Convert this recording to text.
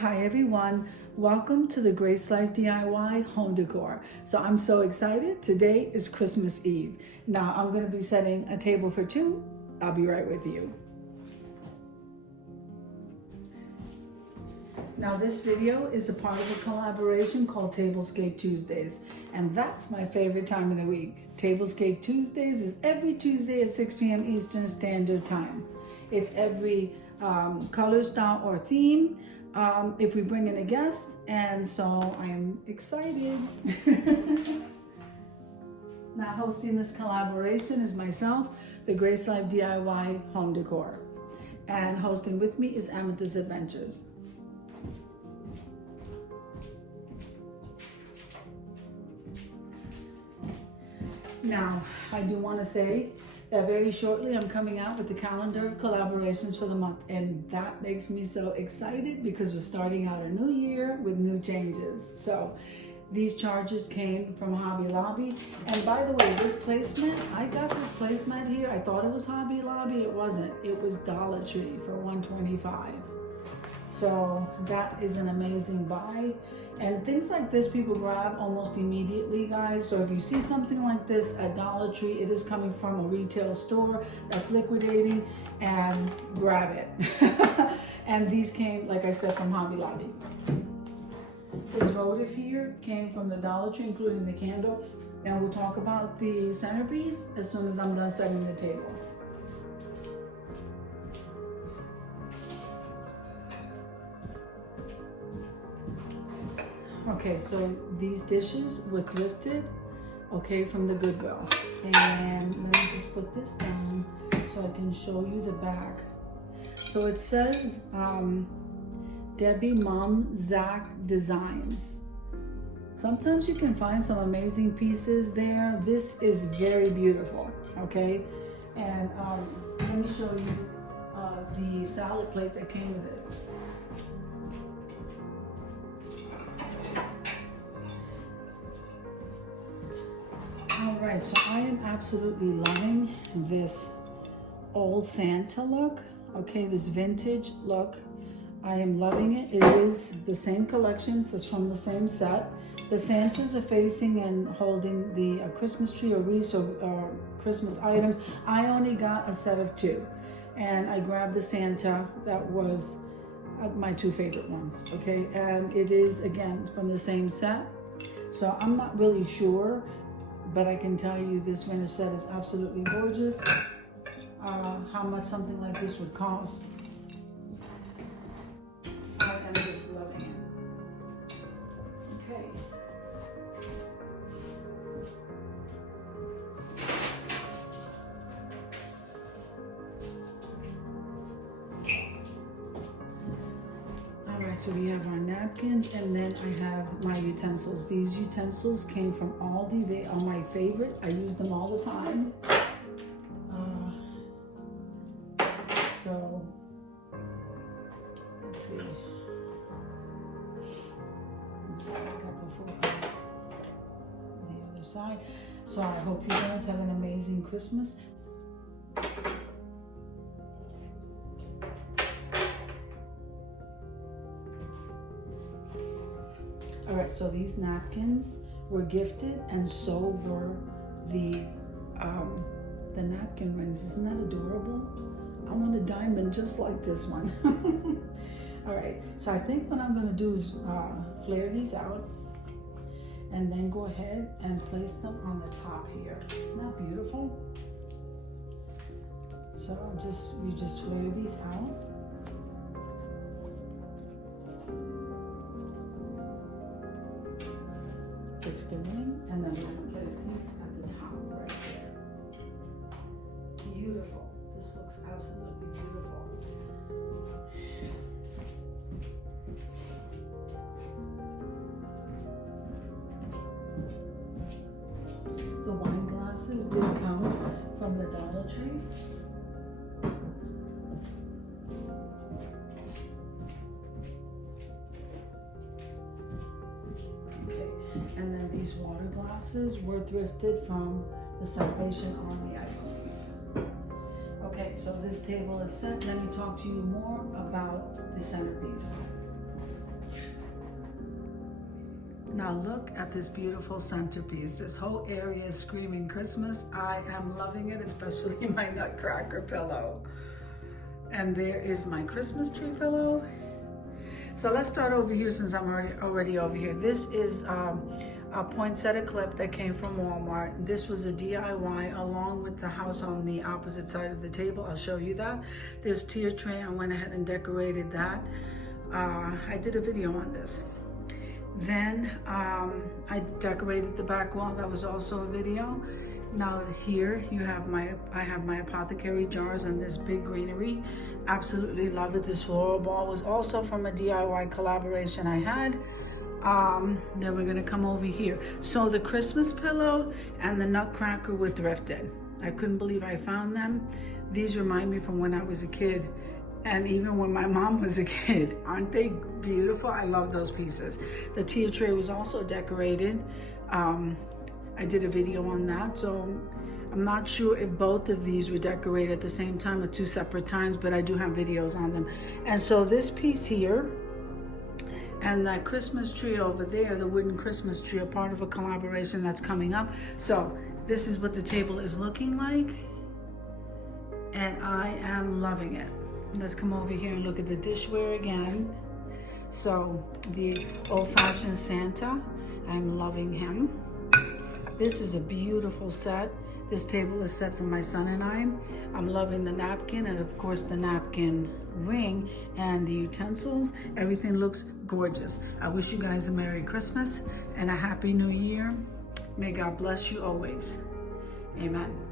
Hi everyone, welcome to the Grace Life DIY home decor. So I'm so excited. Today is Christmas Eve. Now I'm going to be setting a table for two. I'll be right with you. Now this video is a part of a collaboration called Tablescape Tuesdays, and that's my favorite time of the week. Tablescape Tuesdays is every Tuesday at 6 p.m. Eastern Standard Time. It's every color, style, or theme. If we bring in a guest, and so I am excited. Now hosting this collaboration is myself, the Grace Life DIY home decor, and hosting with me is Amethyst Adventures. Now, I do want to say that very shortly I'm coming out with the calendar of collaborations for the month, and that makes me so excited because we're starting out a new year with new changes. So these charges came from Hobby Lobby, and by the way, this placement, I got this placement here. I thought it was Hobby Lobby. It wasn't. It was Dollar Tree for $125. So that is an amazing buy. And things like this people grab almost immediately, guys. So if you see something like this at Dollar Tree, it is coming from a retail store that's liquidating, and grab it. And these came, like I said, from Hobby Lobby. This votive here came from the Dollar Tree, including the candle. And we'll talk about the centerpiece as soon as I'm done setting the table. Okay, so these dishes were thrifted, okay, from the Goodwill. And let me just put this down so I can show you the back. So it says Debbie Mom Zach Designs. Sometimes you can find some amazing pieces there. This is very beautiful, okay? And let me show you the salad plate that came with it. All right, so I am absolutely loving this old Santa look, okay, this vintage look. I am loving it. It is the same collection, so it's from the same set. The Santas are facing and holding the Christmas tree or wreaths or Christmas items. I only got a set of two, and I grabbed the Santa that was my two favorite ones, okay? And it is, again, from the same set. So I'm not really sure, but I can tell you this vintage set is absolutely gorgeous. How much something like this would cost. I am just loving it. Okay. Alright, so we have our napkins, and then I have my utensils. These utensils came from Aldi. They are my favorite. I use them all the time. So, let's see. So I got the fork on the other side. So I hope you guys have an amazing Christmas. All right, so these napkins were gifted, and so were the napkin rings. Isn't that adorable? I want a diamond just like this one. All right, so I think what I'm gonna do is flare these out, and then go ahead and place them on the top here. Isn't that beautiful? So you just flare these out. Fix the ring, and then we're going to place these at the top right there. Beautiful. This looks absolutely beautiful. The wine glasses did come from the Dollar Tree. And then these water glasses were thrifted from the Salvation Army, I believe. Okay, so this table is set. Let me talk to you more about the centerpiece. Now look at this beautiful centerpiece. This whole area is screaming Christmas. I am loving it, especially my nutcracker pillow. And there is my Christmas tree pillow. So let's start over here since I'm already over here. This is a poinsettia clip that came from Walmart. This was a DIY along with the house on the opposite side of the table. I'll show you that. This tier tray, I went ahead and decorated that. I did a video on this. Then I decorated the back wall. That was also a video. Now here you have I have my apothecary jars and this big greenery. Absolutely love it. This floral ball was also from a DIY collaboration I had. Then we're gonna come over here. So the Christmas pillow and the nutcracker were thrifted. I couldn't believe I found them. These remind me from when I was a kid. And even when my mom was a kid. Aren't they beautiful? I love those pieces. The tea tray was also decorated. I did a video on that, so I'm not sure if both of these were decorated at the same time or two separate times, but I do have videos on them. And so this piece here and that Christmas tree over there, the wooden Christmas tree, are part of a collaboration that's coming up. So this is what the table is looking like, and I am loving it. Let's come over here and look at the dishware again. So the old-fashioned Santa, I'm loving him. This is a beautiful set. This table is set for my son and I. I'm loving the napkin and of course the napkin ring and the utensils. Everything looks gorgeous. I wish you guys a Merry Christmas and a Happy New Year. May God bless you always. Amen.